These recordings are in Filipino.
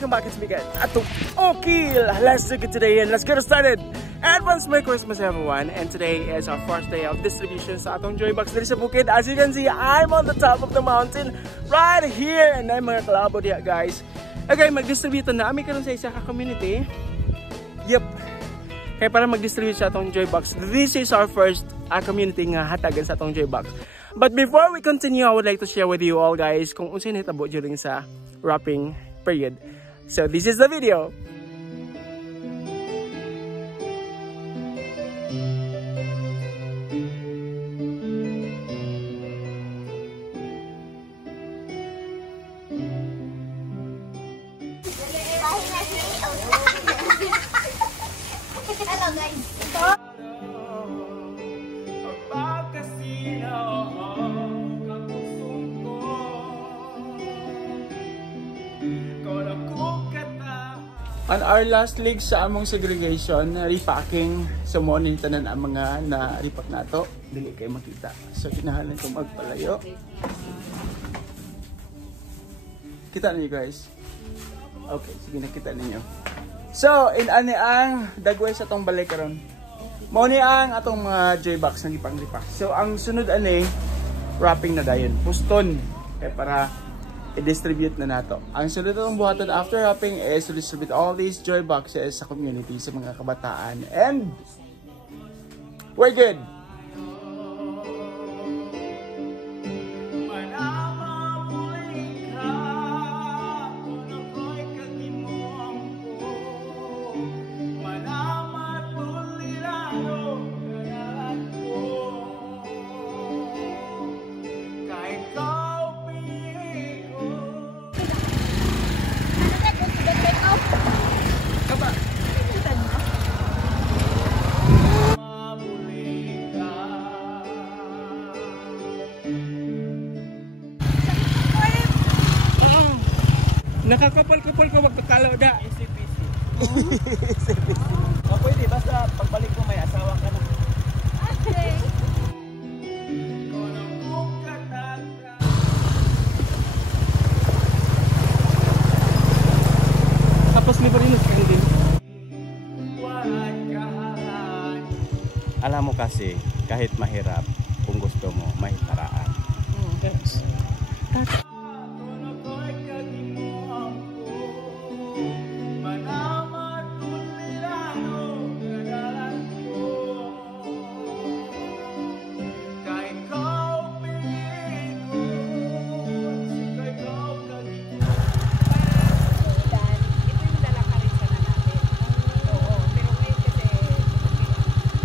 welcome back. It's me again, Atong Okil. Let's take it today and let's get started. Advance Merry Christmas everyone. And today is our first day of distribution sa atong Joy Box dito sa bukid. As you can see, I'm on the top of the mountain right here. And I'm mga kalabo diya guys. Okay, mag-distribute na kami karon sa isa ka community. Yep. Kaya para mag-distribute sa atong Joy Box, this is our first community nga hatagan sa atong Joy Box. But before we continue, I would like to share with you all guys kung unsay nahitabo during sa wrapping period. So this is the video. Hello guys. On our last leg sa among segregation, repacking, so mo ni tanan ang mga na-repack nato, dili kay makita. So kinahanglan ko magpalayo. Kita niyo guys. Okay, sige nakita ninyo. So, ani ang dagway sa tong balay karon. Mao ni ang atong mga Joy Box nga gipang-repack. So, ang sunod ani wrapping na dayon, puston kay para i-distribute na nato. Ang sunod ng buhaton after wrapping is to distribute all these Joy Boxes sa community, sa mga kabataan. And we're good! Nakakapal-kapal ko magkakalaw da. SCPC. SCPC. O pwede, basta pagbalik mo may asawa ka na. Okay. Tapos liberinos ka din. Alam mo kasi, kahit mahirap, kung gusto mo, may paraan. Yes.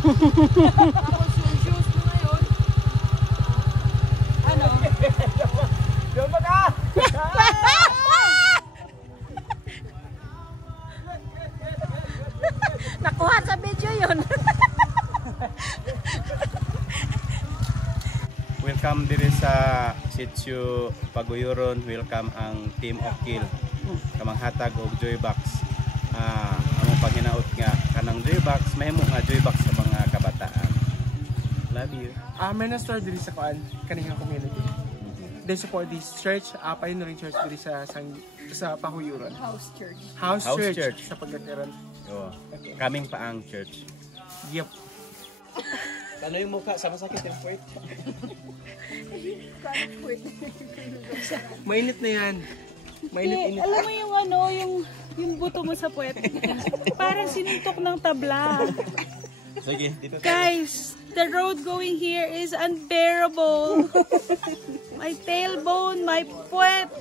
Tapos yung shoes mo ngayon. Ano? Diba ka? Nakuha sa video yun. Welcome diri sa Sitio Paguyuron. Welcome ang Team Okil. Kamang hatag og Joy Box. Among panghinaot nga kanang Joy Box, mahimo nga Joy Box sa mga kabataan. Love you. May na-store diri sa kuan kanang community. They support this church, pioneering church diri sa Pahuyuron. House church. House church sa pagkakaroon. Oh, kaming paang church. Yep. Ano yung mukha sa masakit yung puwet? Mainit na yan. Mainit-init. Alam mo yung ano, yung buto mo sa puwet. Parang sinuntok ng tabla. Sige, dito. Guys, the road going here is unbearable. My tailbone, my puwet.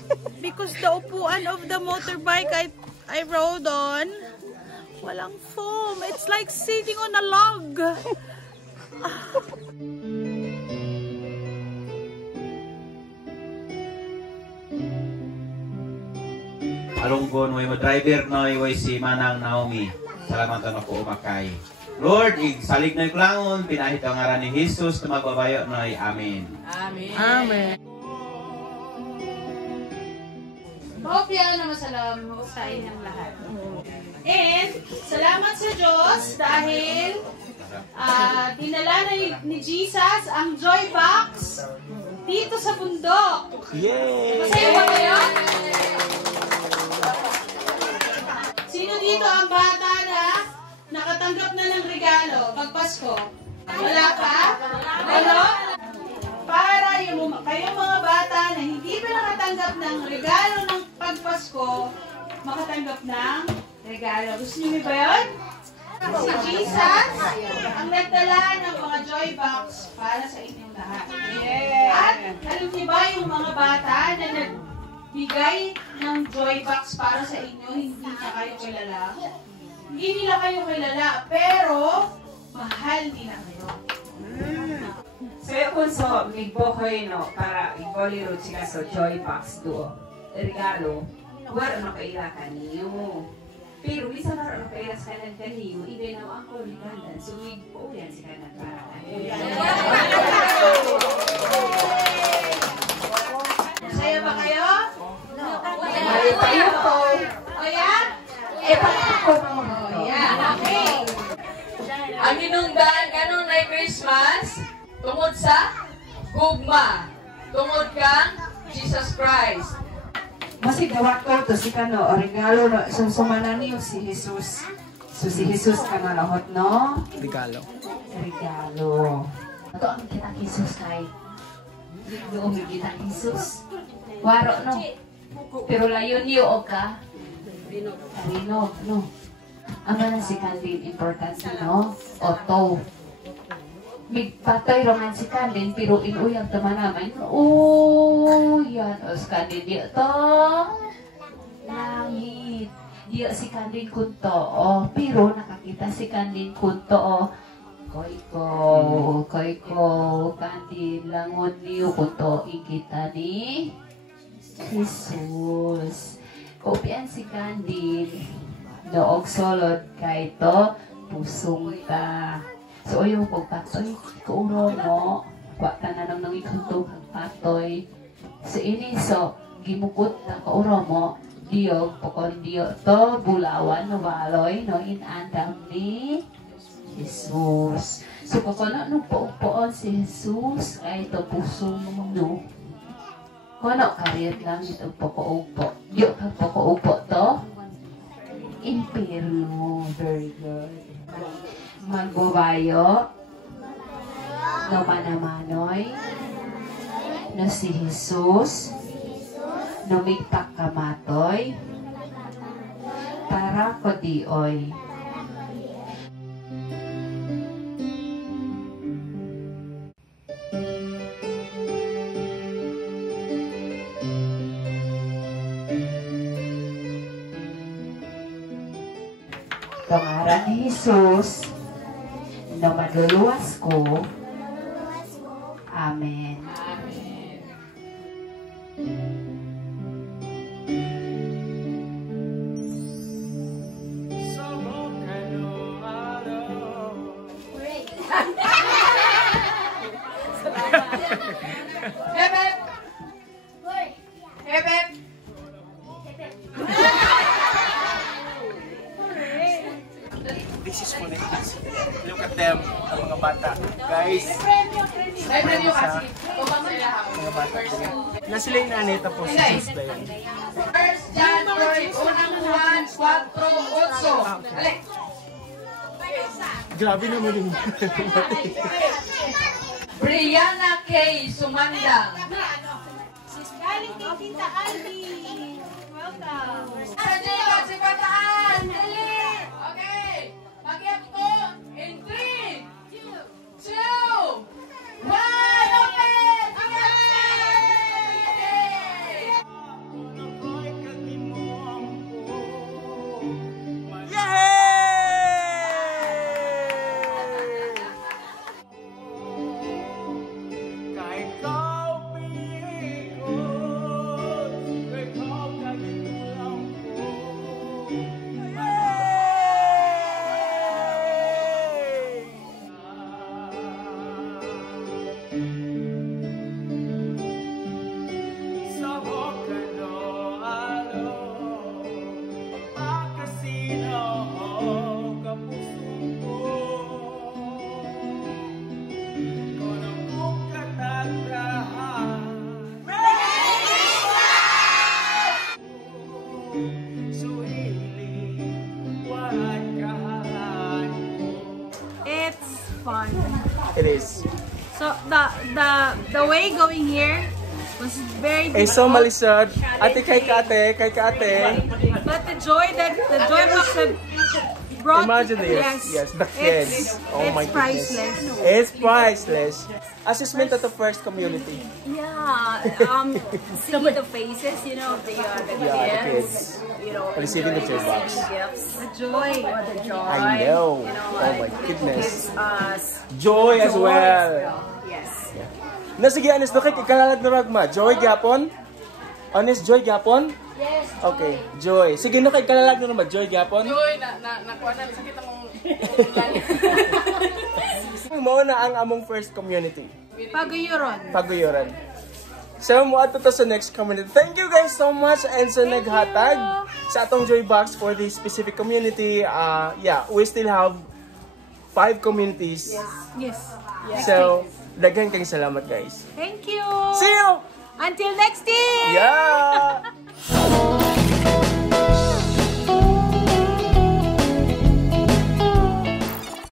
Because the upuan of the motorbike I rode on, walang foam. It's like sitting on a log. Alunggon, way mo driver no, way si Manang Naomi. Salamat na ako umakay. Lord, salig na iklangon, pinahit ang ngaran ni Jesus, tumagbabayo no, amen. Amen. Amen. Hope yan na masalam sa inyong lahat. And salamat sa Diyos dahil dinala ni Jesus ang Joy Box dito sa bundok. Yay! Masaya ba kayo? nakatanggap na ng regalo pagpasko? Wala pa? Ano? Para kayong mga bata na hindi pa nakatanggap ng regalo ng pagpasko, makatanggap ng regalo. Gusto niyo ba yun? Si Jesus ang nagdala ng mga joy box para sa inyong lahat. At alam niyo ba yung mga bata na nagbigay ng joy box para sa inyo, hindi na kayo kilala? Hindi nila kayo kilala, pero mahal nila kayo. So yun so, nagbokoy no, para iboliro sila sa joy box do. Regalo, wala na kaila kaniyo. Pero bisa na rin kaila sa kanan kaniyo, ibig na ako ligandan, so nagbo yan si kanan para kaniyo. Masaya ba kayo? Ay, tayo po. O yan? Ako mo. O yan, okay. Ang hinungdan kanong na Christmas tungod sa gugma, tungod kang Jesus Christ. Masig dawat ko to si kano, regalo no, sumsumana niyo si Jesus. So si Jesus ka malahot no? Regalo. Regalo. Ito ang kita Jesus kay. Doon kita Jesus. Waro no. Pero layon niyo o ka. Rinog no. Ang mga si Kandin importante no? Oto. Migpatoy roman si Kandin pero inuyang teman naman. Oh, yan. O si Kandin dia to. Langit. Dia si Kandin kunto. Oh, pero nakakita si Kandin kunto. Oh. Koy ko, Kandin langon niyo kunto ikita ni Jesus. Kopian si Kandin. Noog solod kay to pusong ta. So yung pagpatoy kauro mo, wa tanan nang ikunto kag patoy. So ini so gimukot ta kauro mo, diog pokon dio to bulawan no baloy no inandam ni Jesus. So kono no poon si Jesus kay to pusong no. Kono karit lang ito poko-upo. Dio kag poko-upo to. Imperial, very good. Magbabayo, no manamanoy, no si Jesus, no migpak kamatoy, para ko dioy. Pangaran ni Jesus na maduluwas ko. Amen. Hep! Hep! This is phonetics. Look at them, ang mga bata. Guys, May premyo sa kasi. Tubang sila ako. mga bata. Na sila yung nanay, tapos si Jesus na yun. First John 3, unang Juan 4:8. Alek! Grabe naman yung Brianna K. Sumandang. Galing kay Tita Aldi. Welcome. Sa si Bataan! Dali! Okay! Magyap ko in 3, 2, 1, open! fun. It is. So the way going here was very Eh, so difficult. malisod. Ate, kay ka ate. But the joy box have brought. Imagine this. Yes, the kids. Oh my it's goodness. priceless. It's priceless. Assessment of the first community. Yeah, see the faces, you know, the Yeah, the kids, kids. you know, Receiving the joy box. gifts, The joy. the joy. I know. You know, Oh my it goodness. gives us Joy as well. yes. Na sige, honest, kay ikalalag na ragma. Joy gyapon? Honest, joy gyapon? Yes. Okay, joy. Sige na kay ikalalag na naman, joy gyapon? Uy, nakuha na. Sakit ang Mao na ang among first community. Paguyuron. Paguyuran. So, mo ato to sa next community. Thank you guys so much and sa naghatag sa atong joy box for this specific community. Yeah, we still have 5 communities. Yes. So, daghang kayong salamat guys. Thank you. See you! Until next year. Yeah!